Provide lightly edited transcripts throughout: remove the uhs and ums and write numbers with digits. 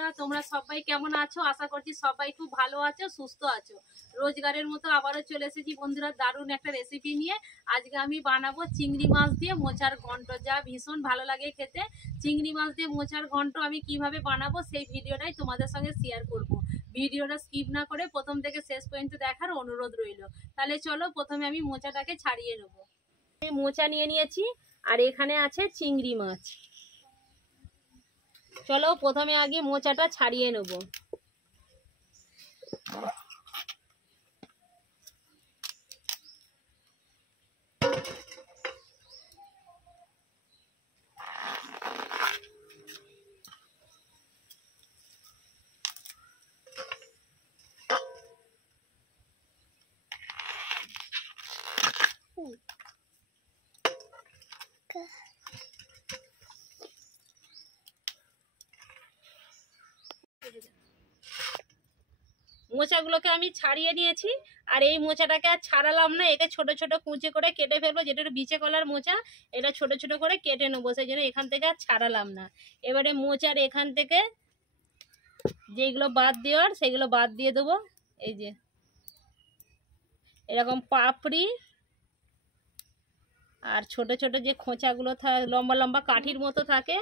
বন্ধুরা, তোমরা সবাই কেমন আছো? আশা করছি সবাই খুব ভালো আছো, সুস্থ আছো। রোজগারের মতো আবারও চলে এসেছি বন্ধুরা দারুণ একটা রেসিপি নিয়ে। আজকে আমি বানাবো চিংড়ি মাছ দিয়ে মোচার ঘন্ট, যা ভীষণ ভালো লাগে খেতে। চিংড়ি মাছ দিয়ে মোচার ঘন্ট আমি কিভাবে বানাবো সেই ভিডিওটাই তোমাদের সঙ্গে শেয়ার করব। ভিডিওটা স্কিপ না করে প্রথম থেকে শেষ পর্যন্ত দেখার অনুরোধ রইল। তাহলে চলো প্রথমে আমি মোচাটাকে ছাড়িয়ে নেব। আমি মোচা নিয়ে নিয়েছি আর এখানে আছে চিংড়ি মাছ। চলো প্রথমে আগে মোচাটা ছাড়িয়ে নেব। মোচাগুলোকে আমি ছাড়িয়ে নিয়েছি আর এই মোচাটাকে আর ছাড়ালাম না, একে ছোট ছোট কুঁচে করে কেটে ফেলবো। যেটা বিচে কলার মোচা, এটা ছোট ছোট করে কেটে নেবো, সেই জন্য এখান থেকে আর ছাড়ালাম না। এবারে মোচার এখান থেকে যেগুলো বাদ দেওয়ার সেগুলো বাদ দিয়ে দেবো। এই যে এরকম পাপড়ি আর ছোট ছোট যে খোঁচাগুলো লম্বা লম্বা কাঠির মতো থাকে,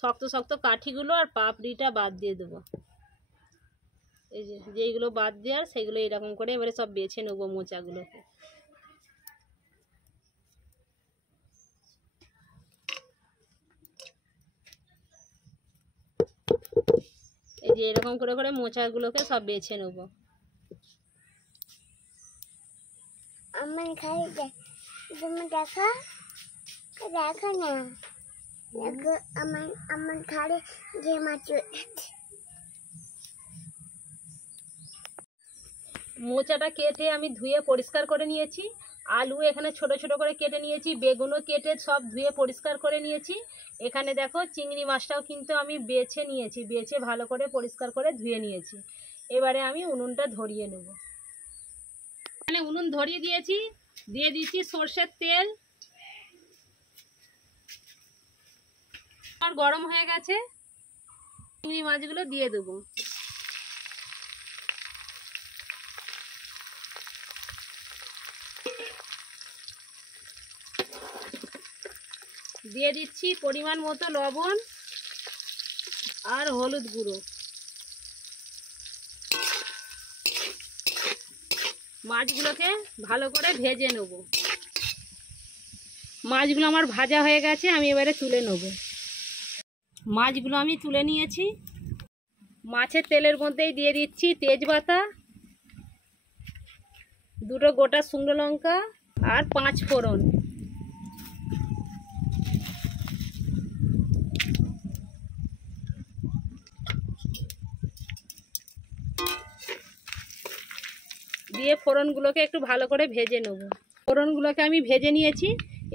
শক্ত শক্ত কাঠিগুলো আর পাপড়িটা বাদ দিয়ে দেবো। এই যে যেইগুলো বাদ দেওয়ার সেগুলো এরকম করে এবারে সব বেছে নেবো মোচাগুলোকে। এই যে এরকম করে করে মোচাগুলোকে সব বেছে নেবো। আমার খাই তুমি দেখা দেখা না দেখো আমার ঘরে যে মাছ। মোচাটা কেটে আমি ধুয়ে পরিষ্কার করে নিয়েছি। আলু এখানে ছোট ছোট করে কেটে নিয়েছি, বেগুনও কেটে সব ধুয়ে পরিষ্কার করে নিয়েছি। এখানে দেখো চিংড়ি মাছটাও কিন্তু আমি বেছে নিয়েছি, বেছে ভালো করে পরিষ্কার করে ধুয়ে নিয়েছি। এবারে আমি উনুনটা ধরিয়ে নেব। এখানে উনুন ধরিয়ে দিয়েছি, দিয়ে দিচ্ছি সর্ষের তেল। আর গরম হয়ে গেছে, চিংড়ি মাছগুলো দিয়ে দেবো। দিয়ে দিচ্ছি পরিমাণ মতো লবণ আর হলুদ গুঁড়ো। মাছগুলোকে ভালো করে ভেজে নেব। মাছগুলো আমার ভাজা হয়ে গেছে, আমি এবারে তুলে নেব। মাছগুলো আমি তুলে নিয়েছি। মাছের তেলের মধ্যেই দিয়ে দিচ্ছি তেজপাতা, দুটো গোটা শুকনো লঙ্কা আর 5 ফোড়ন। দিয়ে ফোড়নগুলোকে একটু ভালো করে ভেজে নেব। ফোড়নগুলোকে আমি ভেজে নিয়েছি।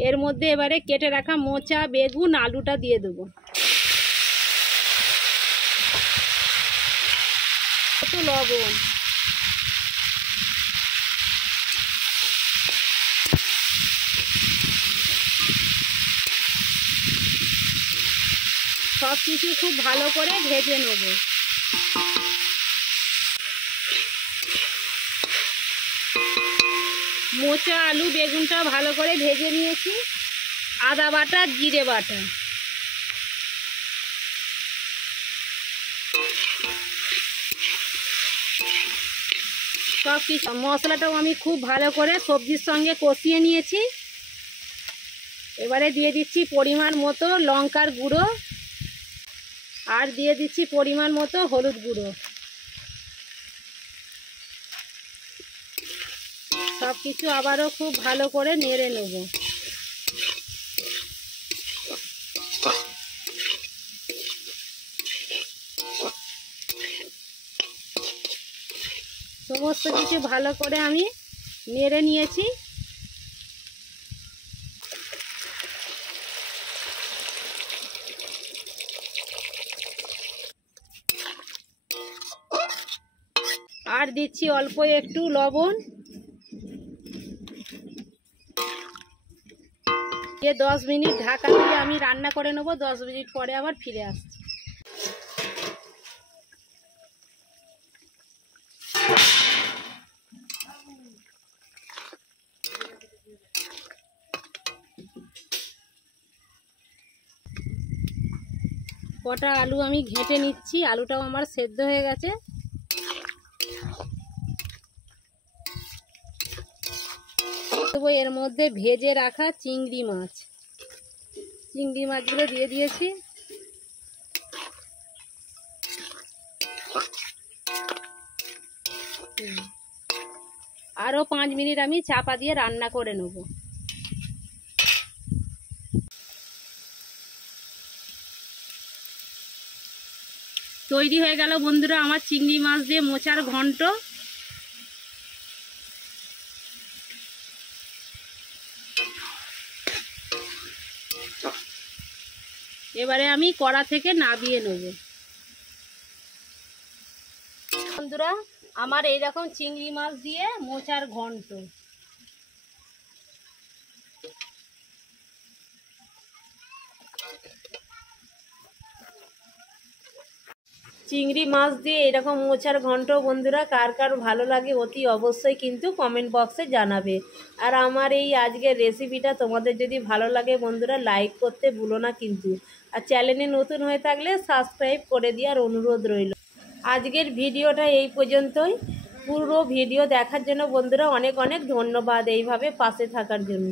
এর মধ্যে এবারে কেটে রাখা মোচা, বেগুন, আলুটা দিয়ে দেবো। একটু লবণ, সব কিছু খুব ভালো করে ভেজে নেব। মোচা, আলু, বেগুনটা ভালো করে ভেজে নিয়েছি। আদা বাটা, জিরে বাটা, সব কিছু মশলাটাও আমি খুব ভালো করে সবজির সঙ্গে কষিয়ে নিয়েছি। এবারে দিয়ে দিচ্ছি পরিমাণ মতো লঙ্কার গুঁড়ো আর দিয়ে দিচ্ছি পরিমাণ মতো হলুদ গুঁড়ো। সব কিছু আবারও খুব ভালো করে নেড়ে নেব। সমস্ত কিছু ভালো করে আমি নেড়ে নিয়েছি। আর দিচ্ছি অল্প একটু লবণ। দিয়ে 10 মিনিট ঢাকা দিয়ে আমি রান্না করে নেব। 10 মিনিট পরে আবার ফিরে আসছি। কটা আলু আমি ঘেঁটে নিচ্ছি, আলুটাও আমার সেদ্ধ হয়ে গেছে। দেবো এর মধ্যে ভেজে রাখা চিংড়ি মাছগুলো দিয়ে দিয়েছি। আরও 5 মিনিট আমি চাপা দিয়ে রান্না করে নেব। তৈরি হয়ে গেল বন্ধুরা আমার চিংড়ি মাছ দিয়ে মোচার ঘন্ট। এবারে আমি কড়া থেকে নামিয়ে নেব। বন্ধুরা আমার এইরকম চিংড়ি মাছ দিয়ে মোচার ঘন্ট। চিংড়ি মাছ দিয়ে এরকম মোচার ঘন্ট বন্ধুরা কার কার ভালো লাগে অতি অবশ্যই কিন্তু কমেন্ট বক্সে জানাবে। আর আমার এই আজকের রেসিপিটা তোমাদের যদি ভালো লাগে বন্ধুরা লাইক করতে ভুলো না কিন্তু। আর চ্যানেলে নতুন হয়ে থাকলে সাবস্ক্রাইব করে দেওয়ার অনুরোধ রইল। আজকের ভিডিওটা এই পর্যন্তই। পুরো ভিডিও দেখার জন্য বন্ধুরা অনেক অনেক ধন্যবাদ এইভাবে পাশে থাকার জন্য।